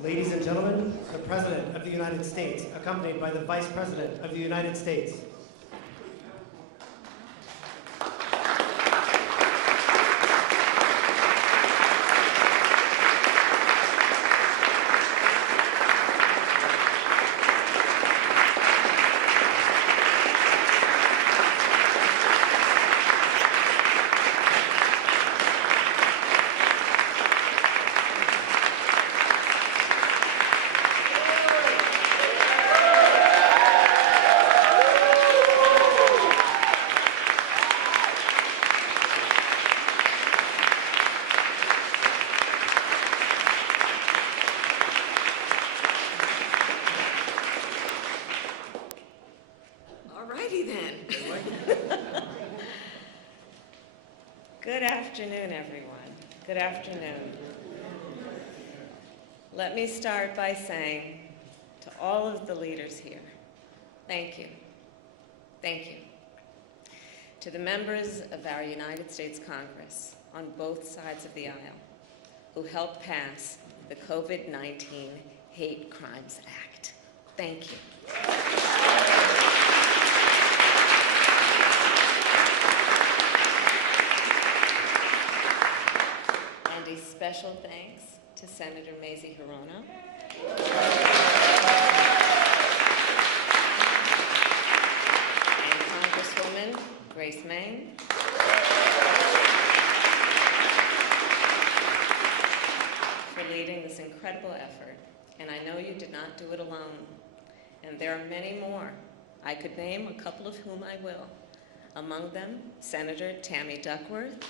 Ladies and gentlemen, the President of the United States, accompanied by the Vice President of the United States. Good afternoon, everyone. Good afternoon. Let me start by saying to all of the leaders here, thank you. Thank you. To the members of our United States Congress on both sides of the aisle who helped pass the COVID-19 Hate Crimes Act, thank you. A special thanks to Senator Mazie Hirono and Congresswoman Grace Meng for leading this incredible effort. And I know you did not do it alone. And there are many more. I could name a couple of whom I will. Among them, Senator Tammy Duckworth,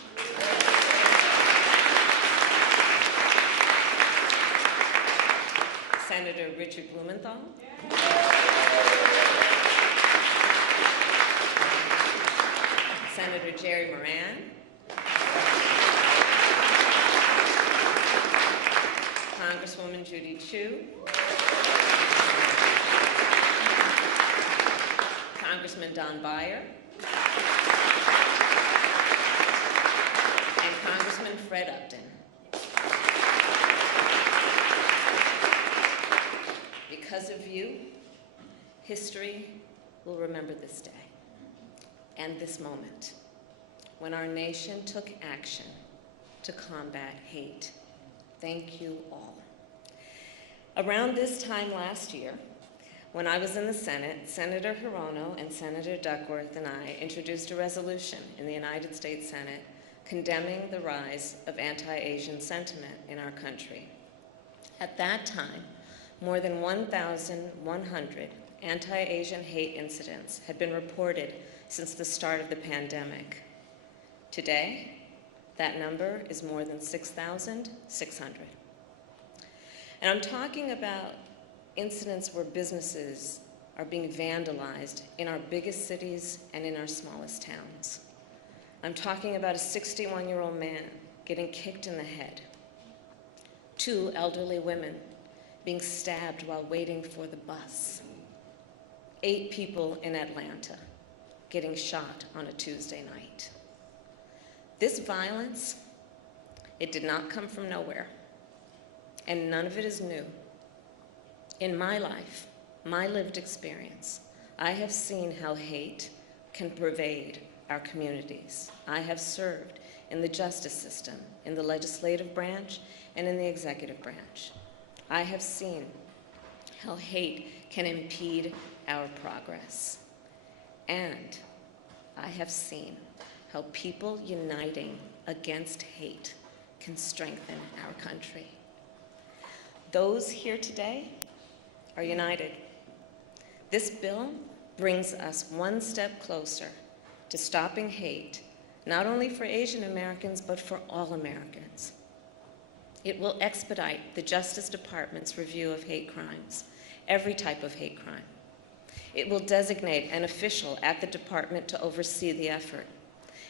Senator Richard Blumenthal, Senator Jerry Moran, Judy Chu, Congressman Don Beyer, and Congressman Fred Upton. Because of you, history will remember this day and this moment when our nation took action to combat hate. Thank you all. Around this time last year, when I was in the Senate, Senator Hirono and Senator Duckworth and I introduced a resolution in the United States Senate condemning the rise of anti-Asian sentiment in our country. At that time, more than 1,100 anti-Asian hate incidents had been reported since the start of the pandemic. Today, that number is more than 6,600. And I'm talking about incidents where businesses are being vandalized in our biggest cities and in our smallest towns. I'm talking about a 61-year-old man getting kicked in the head, 2 elderly women being stabbed while waiting for the bus, 8 people in Atlanta getting shot on a Tuesday night. This violence, it did not come from nowhere, and none of it is new. In my life, my lived experience, I have seen how hate can pervade our communities. I have served in the justice system, in the legislative branch, and in the executive branch. I have seen how hate can impede our progress. And I have seen how people uniting against hate can strengthen our country. Those here today are united. This bill brings us one step closer to stopping hate, not only for Asian Americans, but for all Americans. It will expedite the Justice Department's review of hate crimes, every type of hate crime. It will designate an official at the department to oversee the effort,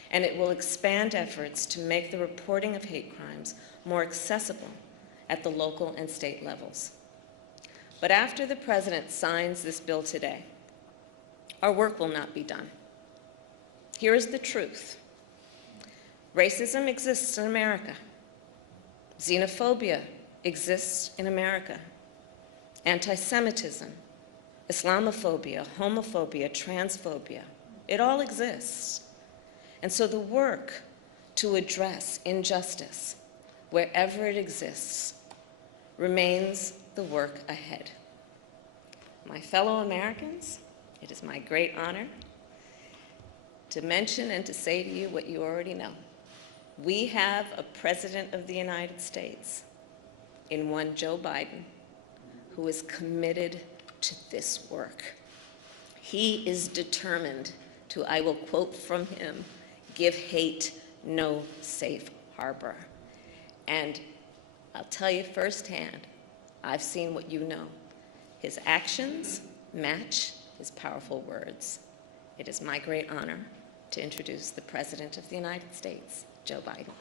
and it will expand efforts to make the reporting of hate crimes more accessible at the local and state levels. But after the President signs this bill today, our work will not be done. Here is the truth. Racism exists in America. Xenophobia exists in America. Anti-Semitism, Islamophobia, homophobia, transphobia, it all exists. And so the work to address injustice, wherever it exists, remains the work ahead. My fellow Americans, it is my great honor to mention and to say to you what you already know. We have a President of the United States in one Joe Biden who is committed to this work. He is determined to, I will quote from him, give hate no safe harbor. And I'll tell you firsthand, I've seen what you know. His actions match his powerful words. It is my great honor to introduce the President of the United States, Joe Biden.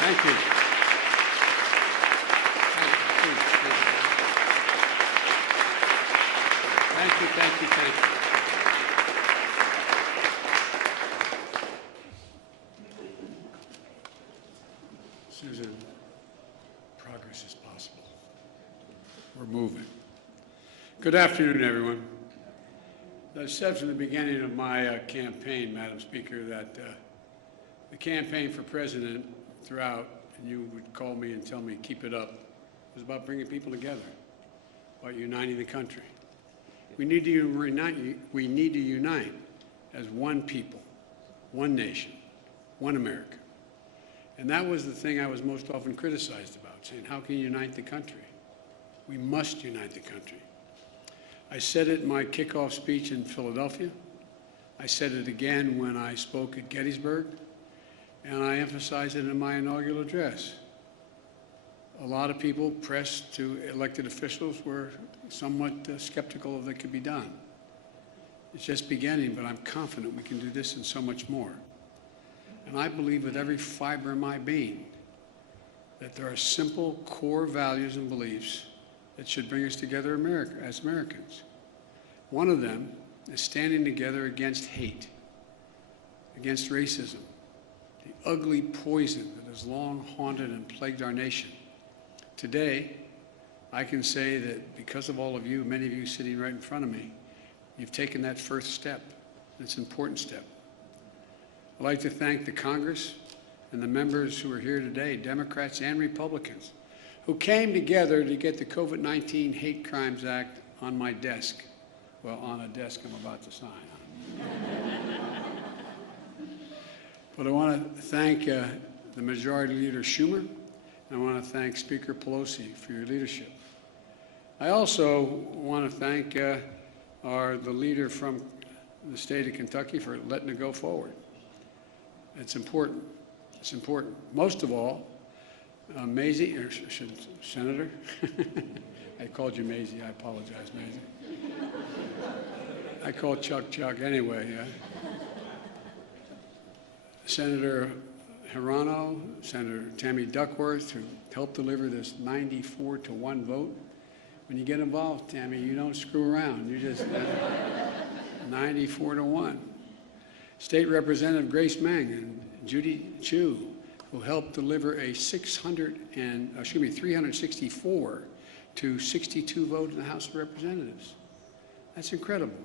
Thank you. Thank you, thank you, thank you. Susan, progress is possible. We're moving. Good afternoon, everyone. I said from the beginning of my campaign, Madam Speaker, that the campaign for president throughout, and you would call me and tell me, keep it up, was about bringing people together, about uniting the country. We need to unite as one people, one nation, one America. And that was the thing I was most often criticized about, saying, how can you unite the country? We must unite the country. I said it in my kickoff speech in Philadelphia. I said it again when I spoke at Gettysburg, and I emphasized it in my inaugural address. A lot of people, press to elected officials, were somewhat skeptical of that could be done. It's just beginning, but I'm confident we can do this and so much more. And I believe with every fiber in my being that there are simple core values and beliefs that should bring us together as Americans. One of them is standing together against hate, against racism, the ugly poison that has long haunted and plagued our nation. Today, I can say that because of all of you, many of you sitting right in front of me, you've taken that first step. It's an important step. I'd like to thank the Congress and the members who are here today, Democrats and Republicans, who came together to get the COVID-19 Hate Crimes Act on my desk. Well, on a desk I'm about to sign on. But I want to thank the Majority Leader Schumer, and I want to thank Speaker Pelosi for your leadership. I also want to thank the leader from the state of Kentucky for letting it go forward. It's important. It's important. Most of all, Maisie, or Senator, I called you Maisie. I apologize, Maisie. I call Chuck anyway. Yeah. Senator Hirano, Senator Tammy Duckworth, who helped deliver this 94-1 vote. When you get involved, Tammy, you don't screw around. You just 94-1. State Representative Grace Meng and Judy Chu, who helped deliver a 364 to 62 vote in the House of Representatives. That's incredible.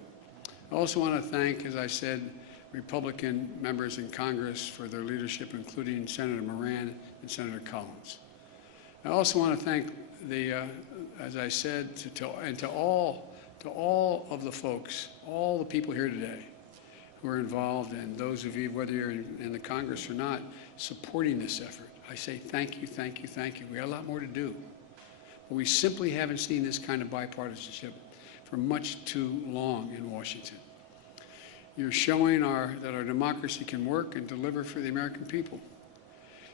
I also want to thank, as I said, Republican members in Congress for their leadership, including Senator Moran and Senator Collins. I also want to thank as I said, to all of the folks, all the people here today who are involved, and those of you, whether you're in the Congress or not, supporting this effort. I say thank you, thank you, thank you. We got a lot more to do. But we simply haven't seen this kind of bipartisanship for much too long in Washington. You're showing that our democracy can work and deliver for the American people.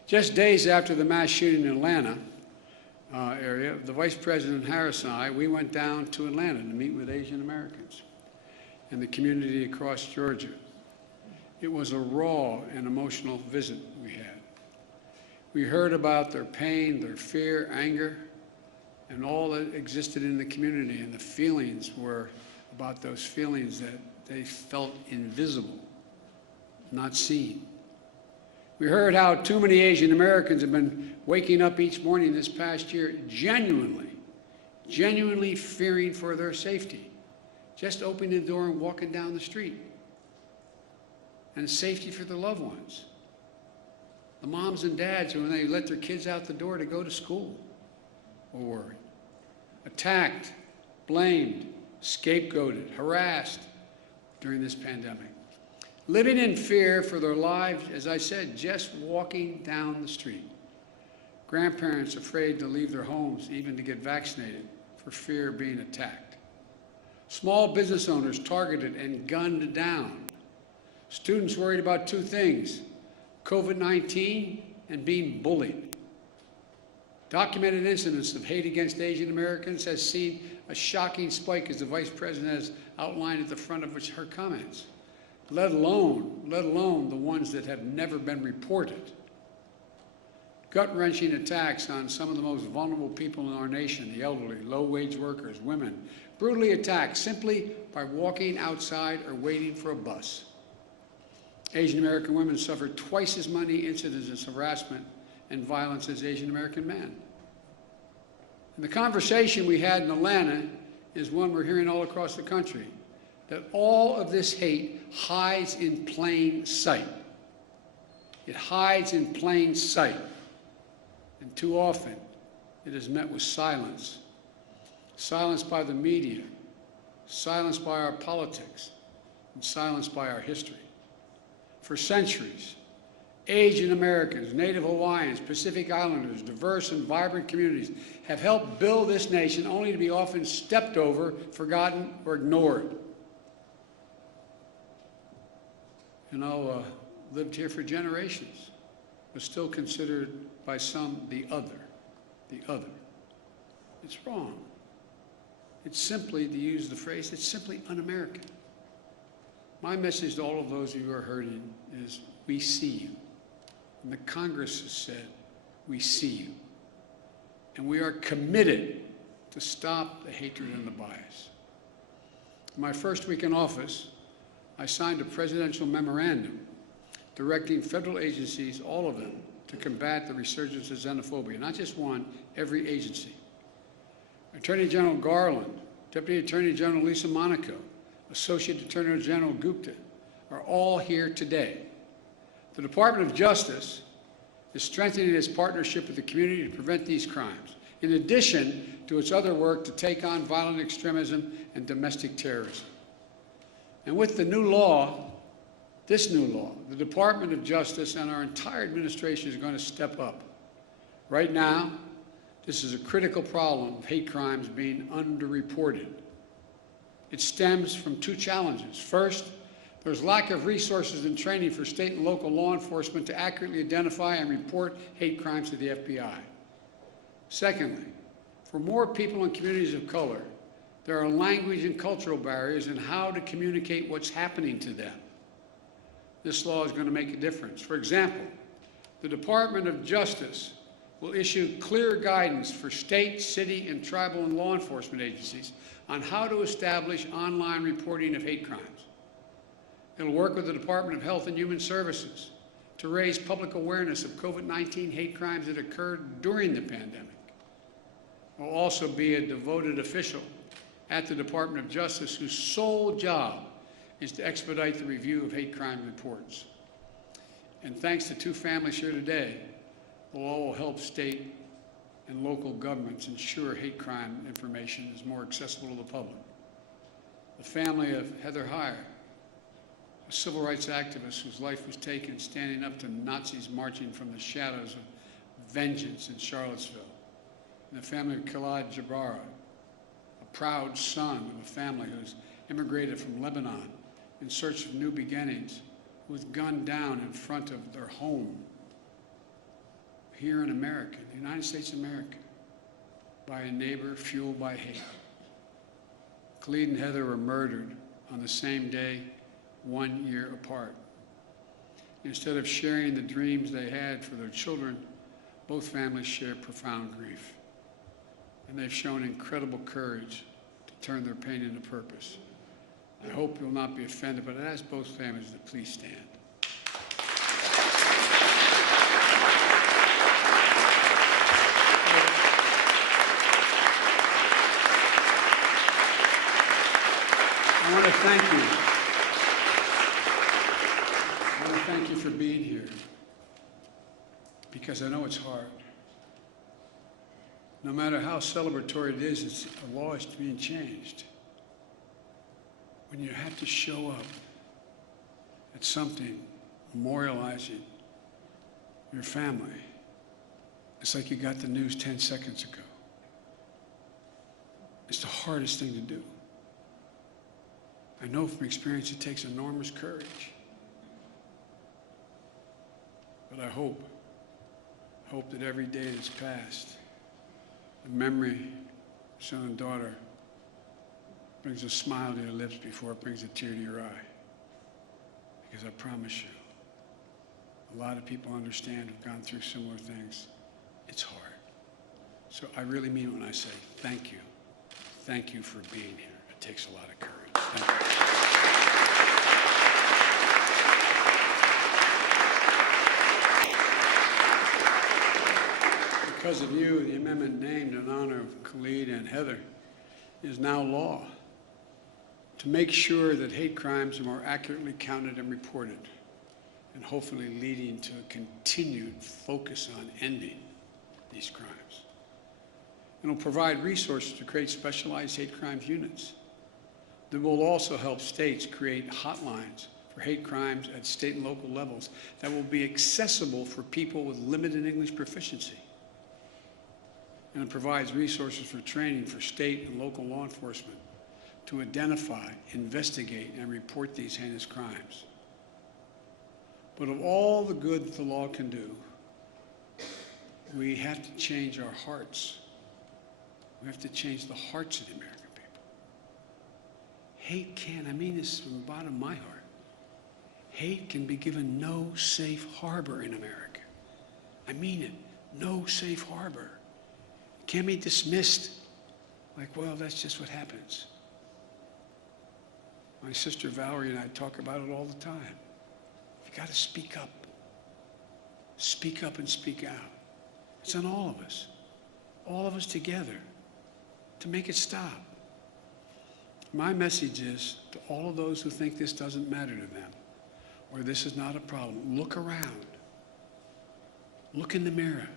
Just days after the mass shooting in Atlanta area, the Vice President Harris and I, we went down to Atlanta to meet with Asian Americans and the community across Georgia. It was a raw and emotional visit we had. We heard about their pain, their fear, anger, and all that existed in the community, and the feelings were about those feelings that they felt invisible, not seen. We heard how too many Asian Americans have been waking up each morning this past year genuinely fearing for their safety, just opening the door and walking down the street, and safety for their loved ones. The moms and dads who, when they let their kids out the door to go to school, were worried. Attacked, blamed, scapegoated, harassed during this pandemic. Living in fear for their lives, as I said, just walking down the street. Grandparents afraid to leave their homes, even to get vaccinated, for fear of being attacked. Small business owners targeted and gunned down. Students worried about two things: COVID-19 and being bullied. Documented incidents of hate against Asian Americans has seen a shocking spike, as the Vice President has outlined at the front of her comments, let alone the ones that have never been reported. Gut-wrenching attacks on some of the most vulnerable people in our nation, the elderly, low-wage workers, women, brutally attacked simply by walking outside or waiting for a bus. Asian American women suffer twice as many incidents of harassment and violence as Asian American men. And the conversation we had in Atlanta is one we're hearing all across the country, that all of this hate hides in plain sight. It hides in plain sight. And too often, it is met with silence. Silence by the media, silence by our politics, and silence by our history. For centuries, Asian Americans, Native Hawaiians, Pacific Islanders, diverse and vibrant communities have helped build this nation, only to be often stepped over, forgotten, or ignored. Lived here for generations, was still considered by some the other. It's wrong. It's simply, to use the phrase, it's simply un-American. My message to all of those of you who are hurting is we see you. And the Congress has said, we see you. And we are committed to stop the hatred and the bias. In my first week in office, I signed a presidential memorandum directing federal agencies, all of them, to combat the resurgence of xenophobia. Not just one, every agency. Attorney General Garland, Deputy Attorney General Lisa Monaco, Associate Attorney General Gupta are all here today. The Department of Justice is strengthening its partnership with the community to prevent these crimes, in addition to its other work to take on violent extremism and domestic terrorism. And with the new law, this new law, the Department of Justice and our entire administration is going to step up. Right now, this is a critical problem of hate crimes being underreported. It stems from two challenges. First, there's lack of resources and training for state and local law enforcement to accurately identify and report hate crimes to the FBI. Secondly, for more people in communities of color, there are language and cultural barriers in how to communicate what's happening to them. This law is going to make a difference. For example, the Department of Justice will issue clear guidance for state, city, and tribal and law enforcement agencies on how to establish online reporting of hate crimes. It'll work with the Department of Health and Human Services to raise public awareness of COVID-19 hate crimes that occurred during the pandemic. There will also be a devoted official at the Department of Justice whose sole job is to expedite the review of hate crime reports. And thanks to two families here today, the law will help state and local governments ensure hate crime information is more accessible to the public. The family of Heather Heyer, a civil rights activist whose life was taken standing up to Nazis marching from the shadows of vengeance in Charlottesville. And the family of Khalid Jabara, a proud son of a family who's immigrated from Lebanon in search of new beginnings, who was gunned down in front of their home here in America, the United States of America, by a neighbor fueled by hate. Khalid and Heather were murdered on the same day, 1 year apart. Instead of sharing the dreams they had for their children, both families share profound grief. And they've shown incredible courage to turn their pain into purpose. I hope you'll not be offended, but I ask both families to please stand. I want to thank you. I want to thank you for being here, because I know it's hard. No matter how celebratory it is, the law is being changed. When you have to show up at something memorializing your family, it's like you got the news 10 seconds ago. It's the hardest thing to do. I know from experience it takes enormous courage. But I hope that every day that's passed, the memory of son and daughter brings a smile to your lips before it brings a tear to your eye. Because I promise you, a lot of people understand who've gone through similar things. It's hard. So I really mean it when I say thank you. Thank you for being here. It takes a lot of courage. Thank you. Because of you, the amendment named in honor of Khalid and Heather is now law, to make sure that hate crimes are more accurately counted and reported, and hopefully leading to a continued focus on ending these crimes. And will provide resources to create specialized hate crimes units. That will also help states create hotlines for hate crimes at state and local levels that will be accessible for people with limited English proficiency. And it provides resources for training for state and local law enforcement to identify, investigate, and report these heinous crimes. But of all the good that the law can do, we have to change our hearts. We have to change the hearts of the American people. Hate can, I mean this from the bottom of my heart, hate can be given no safe harbor in America. I mean it, no safe harbor. It can't be dismissed like, well, that's just what happens. My sister Valerie and I talk about it all the time. You got to speak up. Speak up and speak out. It's on all of us together, to make it stop. My message is to all of those who think this doesn't matter to them, or this is not a problem, look around. Look in the mirror.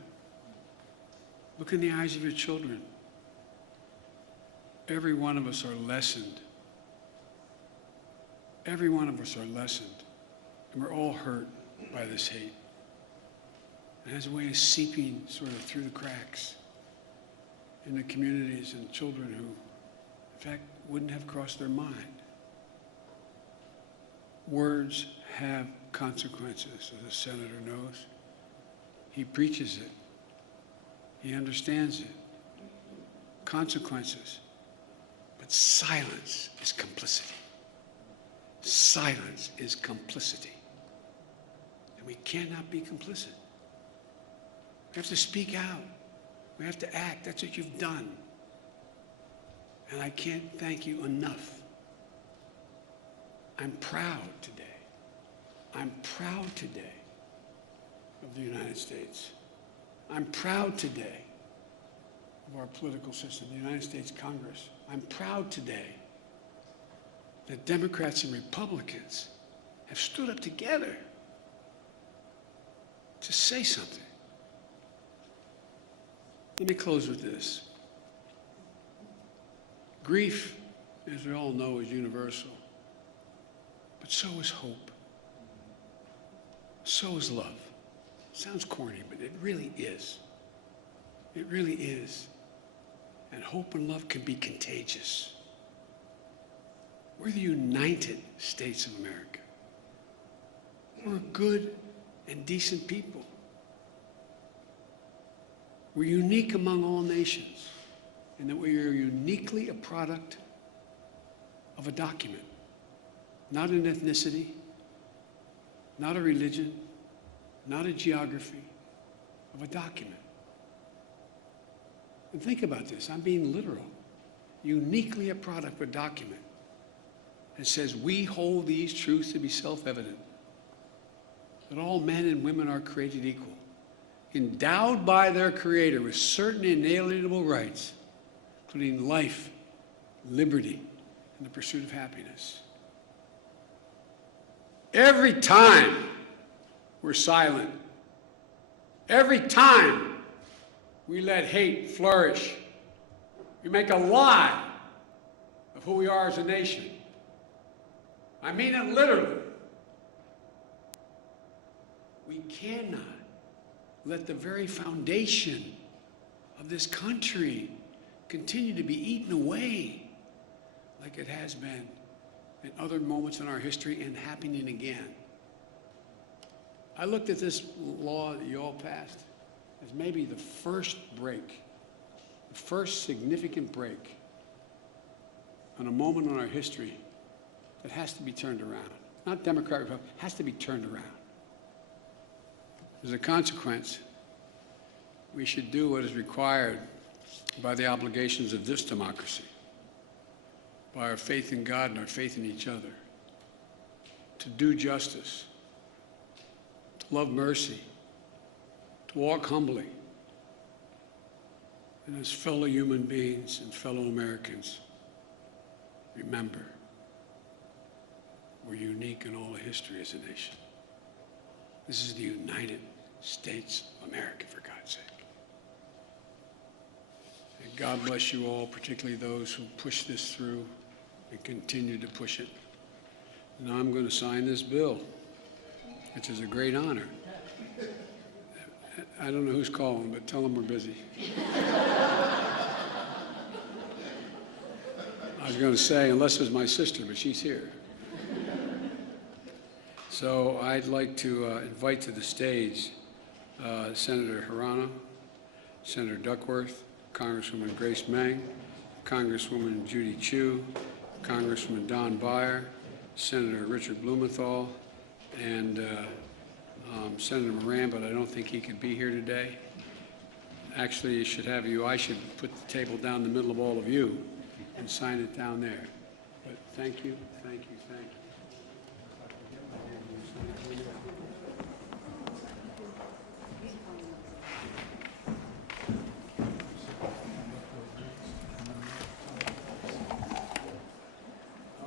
Look in the eyes of your children. Every one of us are lessened. Every one of us are lessened. And we're all hurt by this hate. It has a way of seeping sort of through the cracks into communities and children who, in fact, wouldn't have crossed their mind. Words have consequences, as the senator knows. He preaches it. He understands it. Consequences. But silence is complicity. Silence is complicity. And we cannot be complicit. We have to speak out. We have to act. That's what you've done. And I can't thank you enough. I'm proud today. I'm proud today of the United States. I'm proud today of our political system, the United States Congress. I'm proud today that Democrats and Republicans have stood up together to say something. Let me close with this. Grief, as we all know, is universal, but so is hope. So is love. Sounds corny, but it really is. It really is. And hope and love can be contagious. We're the United States of America. We're good and decent people. We're unique among all nations in that we are uniquely a product of a document, not an ethnicity, not a religion, not a geography, of a document. And think about this, I'm being literal. Uniquely a product of a document. It says, we hold these truths to be self-evident, that all men and women are created equal, endowed by their Creator with certain inalienable rights, including life, liberty, and the pursuit of happiness. Every time we're silent, every time we let hate flourish, we make a lie of who we are as a nation. I mean it literally. We cannot let the very foundation of this country continue to be eaten away like it has been in other moments in our history and happening again. I looked at this law that you all passed as maybe the first break, the first significant break on a moment in our history that has to be turned around. Not Democrat, Republican, has to be turned around. As a consequence, we should do what is required by the obligations of this democracy, by our faith in God and our faith in each other, to do justice, to love mercy, to walk humbly, and as fellow human beings and fellow Americans, remember, we're unique in all of history as a nation. This is the United States of America, for God's sake. And God bless you all, particularly those who push this through and continue to push it. Now I'm going to sign this bill, which is a great honor. I don't know who's calling, but tell them we're busy. I was going to say, unless it was my sister, but she's here. So I'd like to invite to the stage Senator Hirano, Senator Duckworth, Congresswoman Grace Meng, Congresswoman Judy Chu, Congresswoman Don Beyer, Senator Richard Blumenthal, and Senator Moran, but I don't think he could be here today. Actually, it should have you. I should put the table down the middle of all of you and sign it down there. But thank you, thank you, thank you.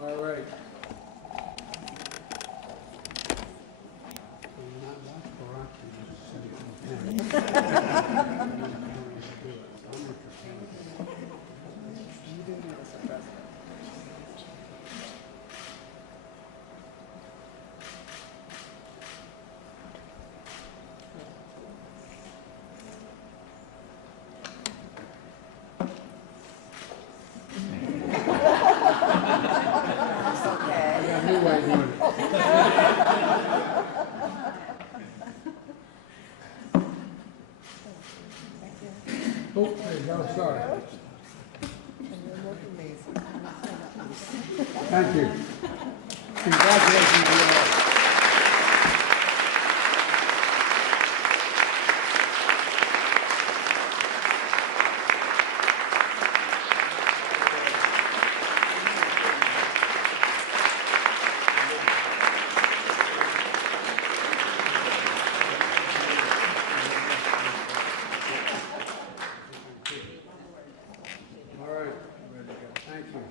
All right. Oh, there you go, sorry. Thank you. Congratulations to you all. All right, ready to go. Thank you.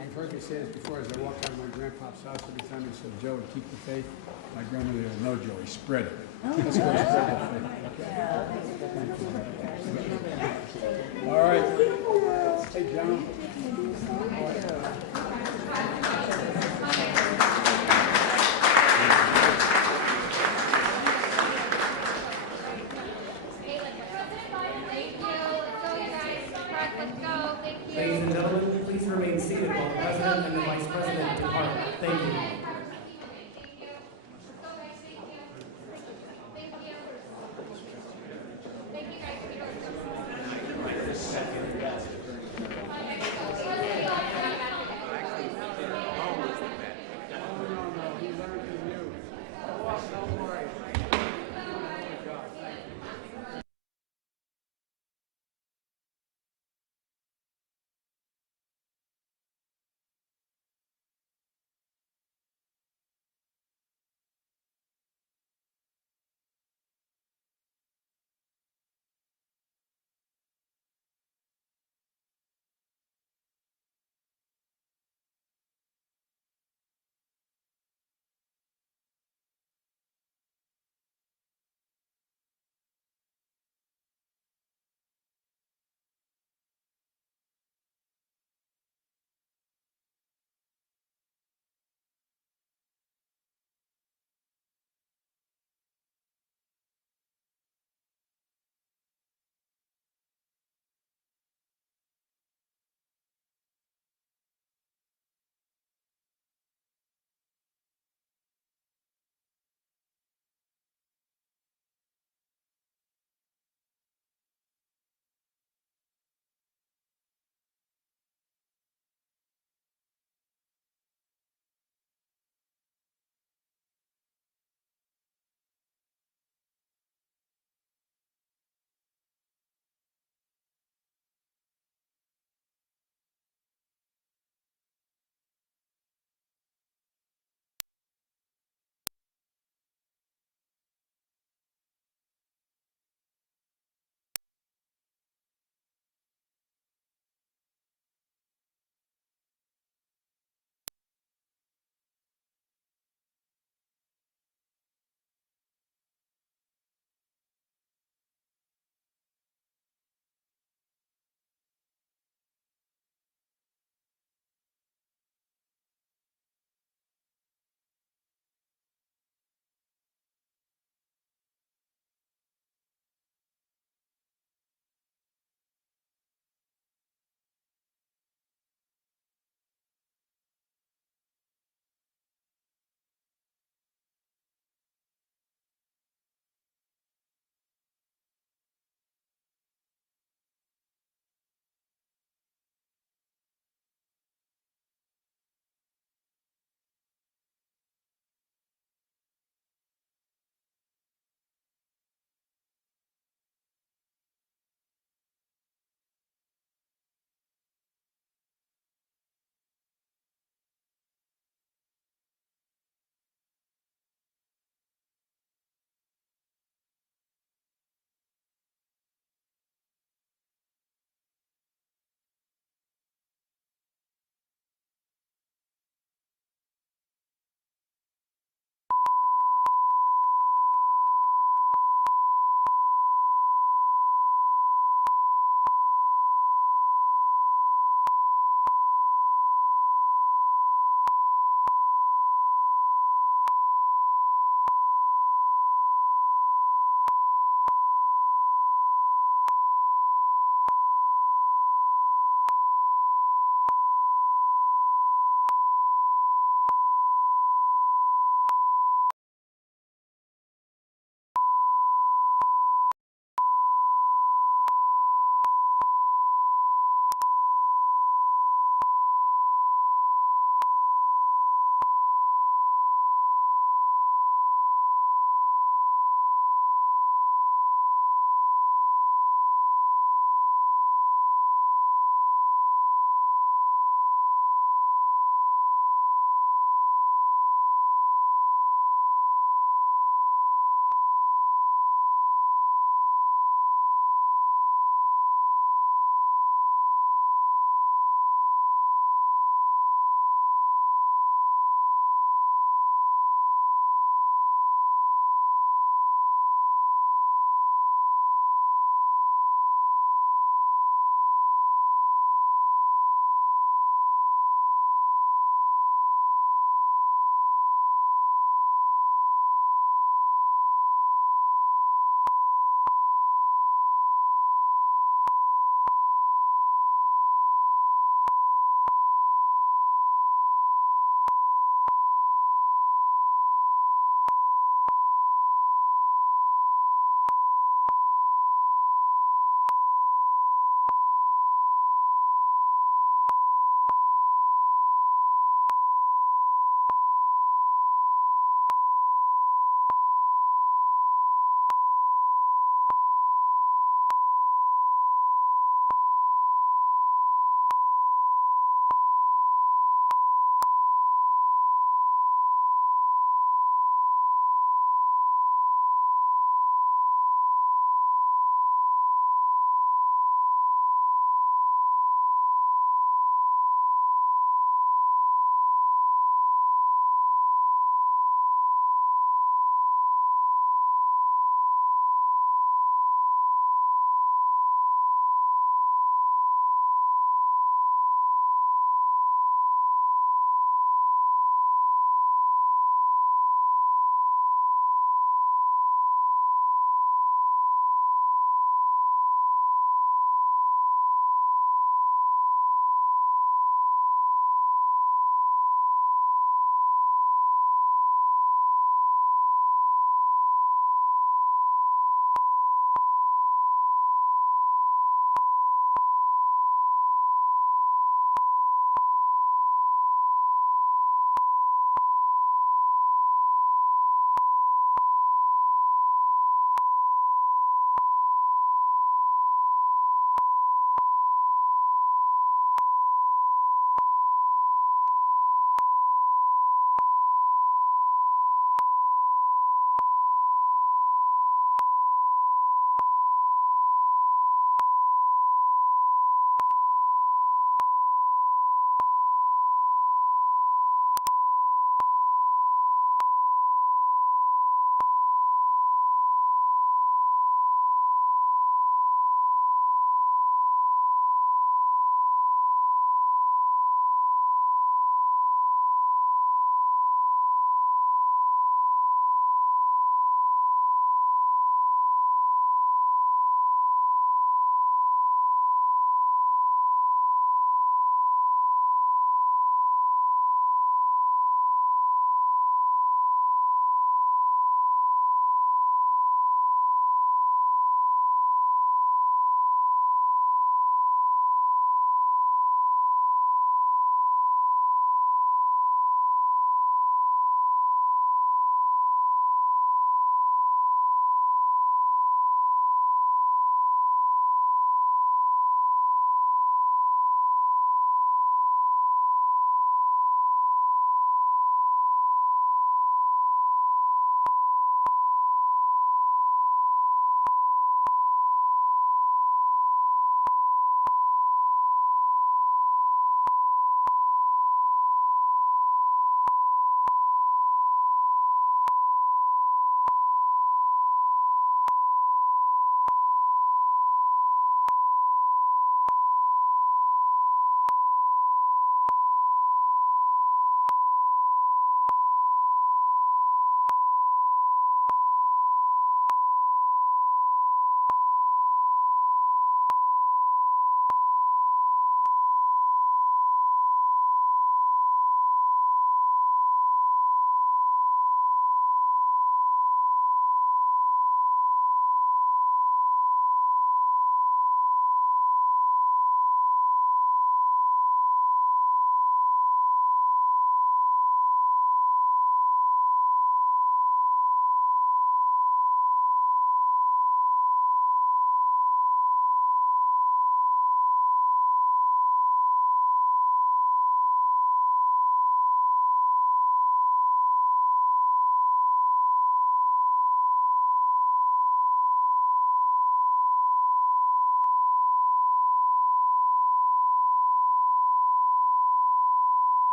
I've heard you say this before. As I walk out of my grandpa's house, every time he said, "Joey, keep the faith," my grandmother would, "No, Joey, spread it." Let's go spread the faith. All right. Hey, John. Ladies and gentlemen, please remain seated while the President and the Vice President depart. Thank you.